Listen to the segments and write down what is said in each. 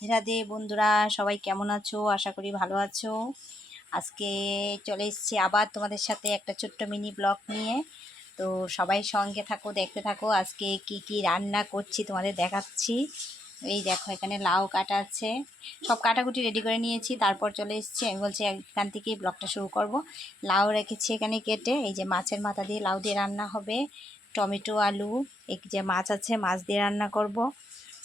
রাধে রাধে বন্ধুরা, সবাই কেমন আছো? আশা করি ভালো আছো। আজকে চলে এসেছি আবার তোমাদের সাথে একটা ছোট্ট মিনি ব্লগ নিয়ে। তো সবাই সঙ্গে থাকো, দেখতে থাকো। আজকে কি কি রান্না করছি তোমাদের দেখাচ্ছি। এই দেখো, এখানে লাউ কাটা আছে। সব কাটাকুটি রেডি করে নিয়েছি। তারপর চলে এসেছি। আমি বলছি, এখান থেকেই ব্লগটা শুরু করব। লাউ রেখেছি এখানে কেটে। এই যে মাছের মাথা দিয়ে লাউ দিয়ে রান্না হবে। টমেটো, আলু, এই যে মাছ আছে, মাছ দিয়ে রান্না করব।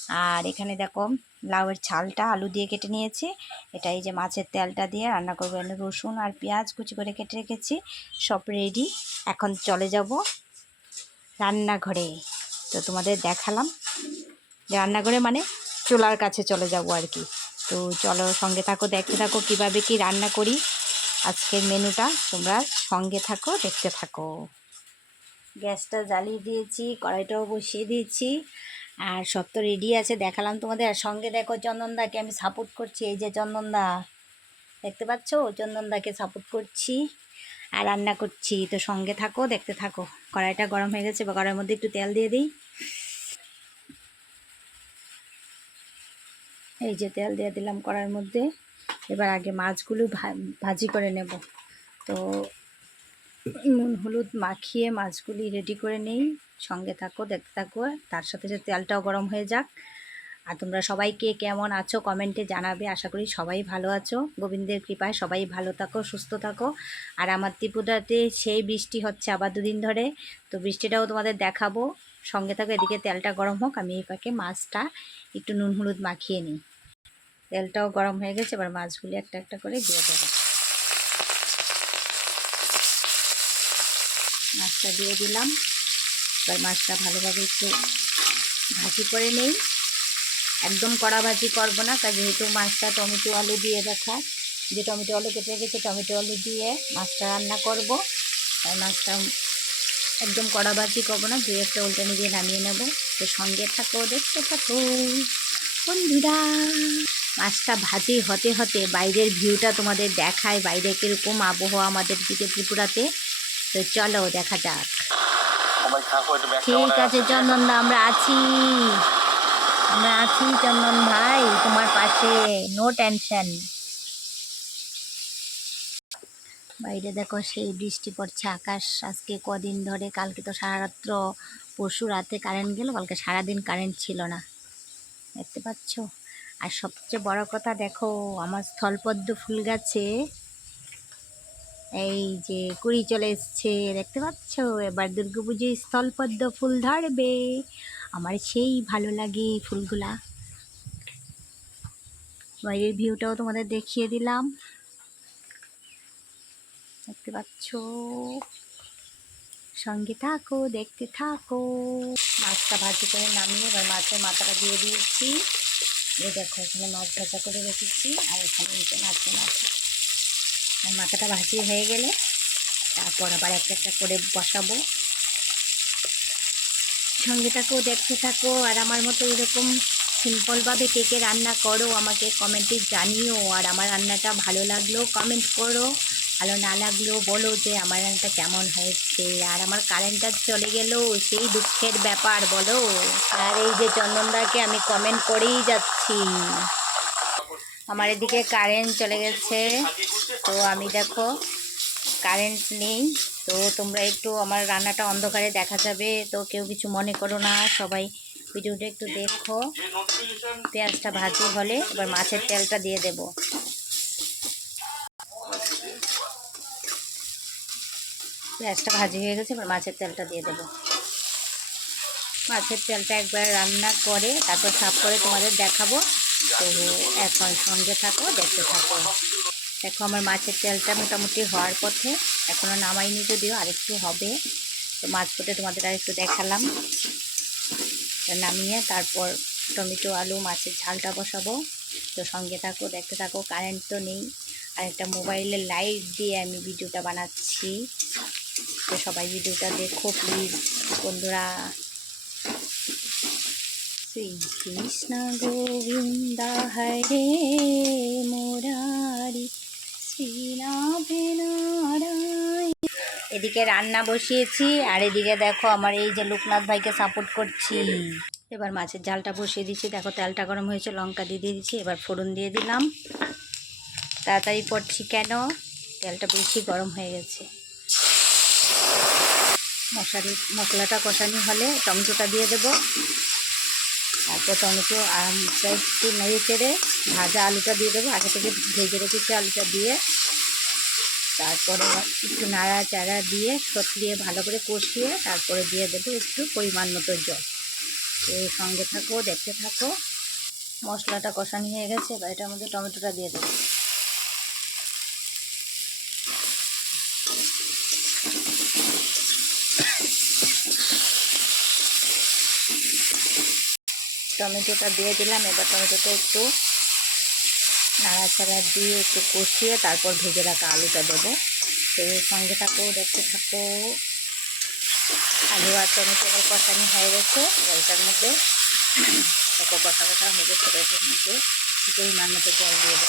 আর এখানে দেখো লাউয়ের ছালটা আলু দিয়ে কেটে নিয়েছি। এটা এই যে মাছের তেলটা দিয়ে রান্না করব। রসুন আর পেঁয়াজ কুচি করে কেটে রেখেছি। সব রেডি এখন চলে যাব রান্নাঘরে। তো তোমাদের দেখালাম। রান্নাঘরে মানে চুলার কাছে চলে যাব আর কি। তো চলো সঙ্গে থাকো, দেখতে থাকো কীভাবে কি রান্না করি। আজকের মেনুটা তোমরা সঙ্গে থাকো, দেখতে থাকো। গ্যাসটা জ্বালিয়ে দিয়েছি, কড়াইটাও বসিয়ে দিয়েছি। আর সব তো রেডি আছে, দেখালাম তোমাদের। আর সঙ্গে দেখো চন্দনদাকে আমি সাপোর্ট করছি, এই যে চন্দনদা। দেখতে পাচ্ছ? চন্দনদাকে সাপোর্ট করছি আর রান্না করছি। তো সঙ্গে থাকো, দেখতে থাকো। কড়াইটা গরম হয়ে গেছে বা কড়াইয়ের মধ্যে একটু তেল দিয়ে দিই। এই যে তেল দিয়ে দিলাম কড়াইয়ের মধ্যে। এবার আগে মাছগুলো ভাজি করে নেব। তো নুন, হলুদ মাখিয়ে মাছগুলি রেডি করে নেই। সঙ্গে থাকো, দেখতে থাকো তার সাথে সাথে তেলটাও গরম হয়ে যাক। আর তোমরা সবাইকে কেমন আছো কমেন্টে জানাবে। আশা করি সবাই ভালো আছো। গোবিন্দের কৃপায় সবাই ভালো থাকো, সুস্থ থাকো। আর আমার ত্রিপুরাতে সেই বৃষ্টি হচ্ছে আবার দুদিন ধরে। তো বৃষ্টিটাও তোমাদের দেখাবো। সঙ্গে থাকো, এদিকে তেলটা গরম হোক, আমি এই পাকে মাছটা একটু নুন, হলুদ মাখিয়ে নিই। তেলটাও গরম হয়ে গেছে, এবার মাছগুলি একটা একটা করে দিয়ে দেবো। মাছটা দিয়ে দিলাম। এবার মাছটা ভালোভাবে একটু ভাজি করে নেই। একদম কড়া ভাজি করব না, কারণ যেহেতু মাছটা টমেটো, আলু দিয়ে দেখা, যে টমেটো, আলু কেটে রেখেছে টমেটো, আলু দিয়ে মাছটা রান্না করব। তাই মাছটা একদম কড়া ভাজি করব না দুই একটা উল্টানি দিয়ে নামিয়ে নেব। তো সঙ্গে থাকো, দেখতে থাকো। বন্ধুরা, মাছটা ভাজি হতে হতে বাইরের ভিউটা তোমাদের দেখায়, বাইরে কীরকম আবহাওয়া আমাদের দিকে ত্রিপুরাতে। তো চলো দেখা যাক। ঠিক আছে চন্দনদা আমরা আছি। আমরা আছি চন্দন ভাই তোমার পাশে। নো টেনশন বাইরে দেখো সেই বৃষ্টি পড়ছে আকাশ। আজকে কদিন ধরে কালকে তো সারা রাত্র পরশু রাতে কারেন্ট গেল কালকে সারাদিন কারেন্ট ছিল না। দেখতে পাচ্ছ? আর সবচেয়ে বড় কথা দেখো আমার স্থলপদ্ম ফুল গাছে এই যে কুড়ি চলে এসছে, দেখতে পাচ্ছ? এবার দুর্গা পুজোয় স্থলপদ্ম ফুল ধরবে। আমার সেই ভালো লাগে ফুলগুলা। বাইরের ভিউটাও তোমাদের দেখিয়ে দিলাম। দেখতে পাচ্ছ? সঙ্গে থাকো, দেখতে থাকো। মাছটা ভাজি করে নামিয়ে এবার মাছের মাথাটা দিয়ে দিয়েছি। এই দেখো, এখানে মাছ ভাজা করে রেখেছি, আর এখানে মাছের আর মাথাটা ভাজি হয়ে গেলে তারপর আবার একটা একটা করে বসাবো। সঙ্গে থাকো, দেখতে থাকো, আর আমার মতো এরকম সিম্পলভাবে কে কে রান্না করো, আমাকে কমেন্টে জানিও। আর আমার রান্নাটা ভালো লাগল কমেন্ট করো। ভালো না লাগলেও বলো যে আমার রান্নাটা কেমন হয়েছে। আর আমার কারেন্টটা চলে গেল, সেই দুঃখের ব্যাপার, বলো। আর এই যে চন্দনদাকে আমি কমেন্ট করেই যাচ্ছি। আমার এদিকে কারেন্ট চলে গেছে। তো আমি দেখো কারেন্ট নেই। তো তোমরা একটু আমার রান্নাটা অন্ধকারে দেখা যাবে। তো কেউ কিছু মনে করো না, সবাই ভিডিওটা একটু দেখো। পেঁয়াজটা ভাজি হলে এবার মাছের তেলটা দিয়ে দেব। পেঁয়াজটা ভাজি হয়ে গেছে, এবার মাছের তেলটা দিয়ে দেব। মাছের তেলটা একবার রান্না করে, তারপর সাফ করে তোমাদের দেখাবো। তো এখন সঙ্গে থাকো, দেখতে থাকো। দেখো, আমার মাছের তেলটা মোটামুটি হওয়ার পথে এখনও নামাইনি যদিও, আরেকটু হবে। তো মাছ পথে তোমাদের আরেকটু দেখালাম। নামিয়ে তারপর টমেটো, আলু, মাছের ঝালটা বসাবো। তো সঙ্গে থাকো, দেখতে থাকো কারেন্ট তো নেই। আর একটা মোবাইলের লাইট দিয়ে আমি ভিডিওটা বানাচ্ছি। তো সবাই ভিডিওটা দেখো প্লিজ বন্ধুরা। শ্রী কৃষ্ণ গোবিন্দ হরে মুরারি শ্রীরাধে এদিকে রান্না বসিয়েছি, আর এদিকে দেখো আমার এই যে লোকনাথ ভাইকে সাপোর্ট করছি। এবার মাছের জালটা বসিয়ে দিচ্ছি। দেখো তেলটা গরম হয়েছে, লঙ্কা দিয়ে দিয়ে এবার ফোড়ন দিয়ে দিলাম। তাড়াতাড়ি পড়ছি কেন? তেলটা বেশি গরম হয়ে গেছে। মশারি মশলাটা কষানি হলে টমেটোটা দিয়ে দেবো। তারপর টমেটো আমটা একটু নেড়ে চেড়ে ভাজা আলুটা দিয়ে দেবো। আগে থেকে ভেজে রেখেছি আলুটা দিয়ে। তারপরে একটু নাড়া চাড়া দিয়ে সতলিয়ে ভালো করে কষিয়ে তারপরে দিয়ে দেবো একটু পরিমাণ মতো জল। এর সঙ্গে থাকো, দেখতে থাকো। মশলাটা কষানি হয়ে গেছে, এবার এটার মধ্যে টমেটোটা দিয়ে দেবো। টমেটোটা দিয়ে দিলাম। এবার টমেটোটা একটু নাড়াচাড়া দিয়ে একটু কষিয়ে তারপর ভেজে রাখা আলুটা দেবো। এর সঙ্গে থাকো, দেখতে থাকো। আলু আর টমেটো এবার কষানি হয়ে গেছে। এটার মধ্যে দেখো কষা কষা হয়ে গেছে, এটার মধ্যে পরিমাণ মতো জল দিয়ে দেবো।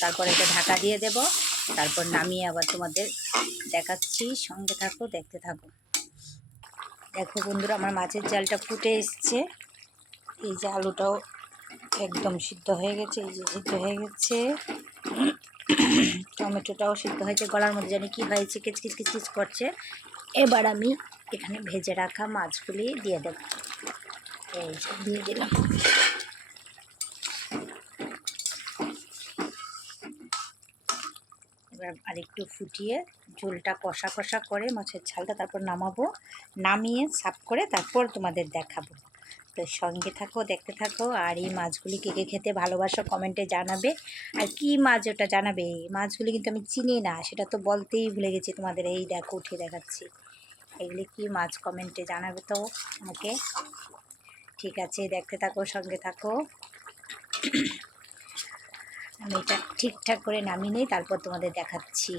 তারপর এটা ঢাকা দিয়ে দেব। তারপর নামিয়ে আবার তোমাদের দেখাচ্ছি। সঙ্গে থাকো, দেখতে থাকো। দেখো বন্ধুরা, আমার মাছের জালটা ফুটে এসছে। এই যে আলুটাও একদম সিদ্ধ হয়ে গেছে, এই যে সিদ্ধ হয়ে গেছে। টমেটোটাও সিদ্ধ হয়েছে, গলার মধ্যে জানি কী হয়েছে, কিচকিচ কিচকিচ করছে। এবার আমি এখানে ভেজে রাখা মাছগুলি দিয়ে দেবো। এই সব দিয়ে দিলাম। এবার আরেকটু ফুটিয়ে ঝোলটা কষা কষা করে মাছের ঝালটা তারপর নামাবো। নামিয়ে সাফ করে তারপর তোমাদের দেখাবো। তো সঙ্গে থাকো, দেখতে থাকো আর এই মাছগুলি কে কে খেতে ভালোবাসো কমেন্টে জানাবে। আর কি মাছ ওটা জানাবে? মাছগুলি কিন্তু আমি চিনি না, সেটা তো বলতেই ভুলে গেছি তোমাদের। এই দেখো, উঠে দেখাচ্ছি। এগুলি কি মাছ কমেন্টে জানাবে তো আমাকে। ঠিক আছে, দেখতে থাকো, সঙ্গে থাকো। আমি এটা ঠিকঠাক করে নামিয়ে নিই, তারপর তোমাদের দেখাচ্ছি।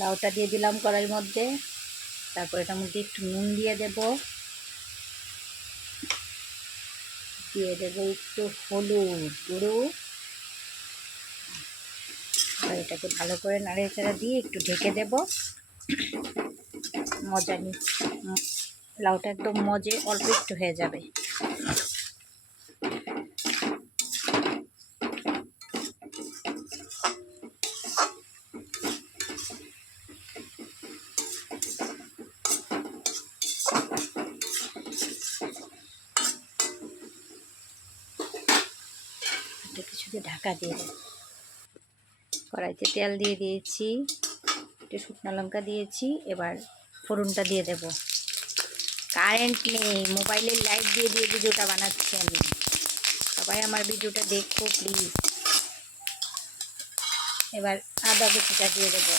লাউটা দিয়ে দিলাম কড়াইয়ের মধ্যে। তারপর এটার মধ্যে একটু নুন দিয়ে দেব। দিয়ে দেব একটু হলুদ গুঁড়ো। এটাকে ভালো করে নাড়ে চাড়া দিয়ে একটু ঢেকে দেব। মজা লাউটা একদম মজে অল্প একটু হয়ে যাবে। এটাকে শুধু ঢাকা দিয়ে দেব। কড়াইতে তেল দিয়ে দিয়েছি, একটু শুকনো লঙ্কা দিয়েছি, এবার ফোড়নটা দিয়ে দেব। কারেন্ট নেই, মোবাইলের লাইট দিয়ে দিয়ে ভিডিওটা বানাচ্ছি আমি। সবাই আমার ভিডিওটা দেখো, প্লিজ। এবার আদা কুচিটা দিয়ে দেবো।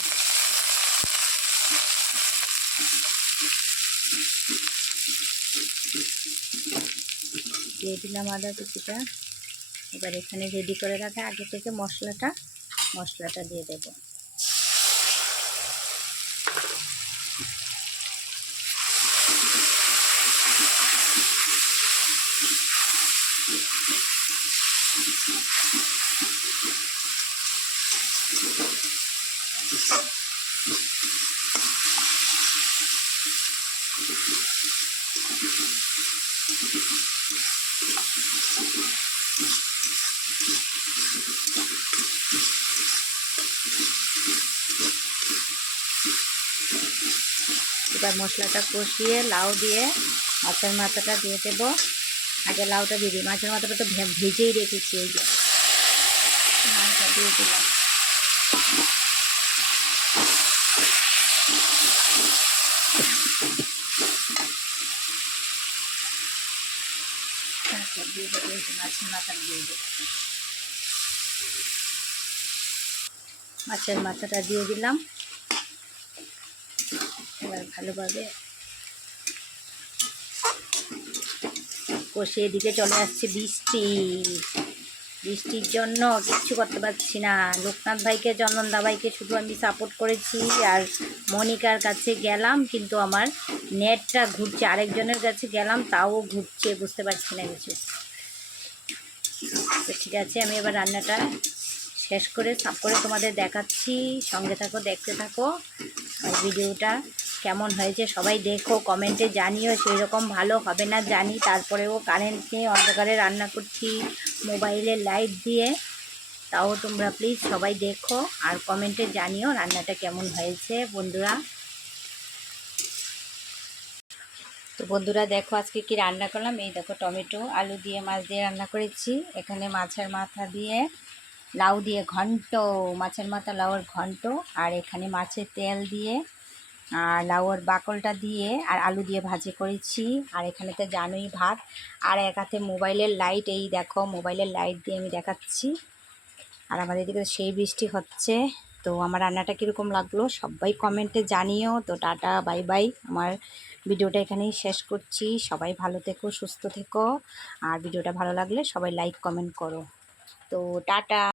দিয়ে দিলাম আদা কুচিটা এবার এখানে রেডি করে রাখা আগে থেকে মশলাটা মশলাটা দিয়ে দেব। এবার মশলাটা কষিয়ে লাউ দিয়ে মাছের মাথাটা দিয়ে দেবো। আগে লাউটা দিয়ে দিই। মাছের মাথাটা তো ভে- ভেজেই রেখেছি, এই যে। লাউটা দিয়ে দিলাম। তারপর দিয়ে দেবো এই যে মাছের মাথা দিয়ে দেবো। মাছের মাথাটা দিয়ে দিলাম। এবার ভালোভাবে কষে এদিকে চলে আসছে বৃষ্টি। বৃষ্টির জন্য কিচ্ছু করতে পারছি না। লোকনাথ ভাইকে চন্দনদা ভাইকে শুধু আমি সাপোর্ট করেছি আর মনিকার কাছে গেলাম, কিন্তু আমার নেটটা ঘুরছে। আরেকজনের কাছে গেলাম, তাও ঘুরছে, বুঝতে পারছি না কিছু। তো ঠিক আছে, আমি এবার রান্নাটা শেষ করে সাফ করে তোমাদের দেখাচ্ছি। সঙ্গে থাকো, দেখতে থাকো। আর ভিডিওটা কেমন হয়েছে সবাই দেখো কমেন্টে জানিও সেই রকম ভালো হবে না জানি। তারপরেও কারেন্ট নিয়ে অন্ধকারে রান্না করছি মোবাইলের লাইট দিয়ে। তাও তোমরা প্লিজ সবাই দেখো আর কমেন্টে জানিও রান্নাটা কেমন হয়েছে, বন্ধুরা। তো বন্ধুরা, দেখো আজকে কি রান্না করলাম? এই দেখো টমেটো, আলু দিয়ে, মাছ দিয়ে রান্না করেছি। এখানে মাছের মাথা দিয়ে লাউ দিয়ে ঘন্ট, মাছের মাথা লাউয়ের ঘন্ট, আর এখানে মাছের তেল দিয়ে আর লাউয়ের বাকলটা দিয়ে আর আলু দিয়ে ভাজি করেছি। আর এখানে তো জানোই ভাত। আর এক হাতে মোবাইলের লাইট, এই দেখো মোবাইলের লাইট দিয়ে আমি দেখাচ্ছি। আর আমাদের এদিকে সেই বৃষ্টি হচ্ছে। তো আমার রান্নাটা কীরকম লাগল সবাই কমেন্টে জানিও। তো টাটা, বাই বাই। আমার ভিডিওটা এখানেই শেষ করছি। সবাই ভালো থেকো, সুস্থ থেকো। আর ভিডিওটা ভালো লাগলে সবাই লাইক কমেন্ট করো। তো টাটা।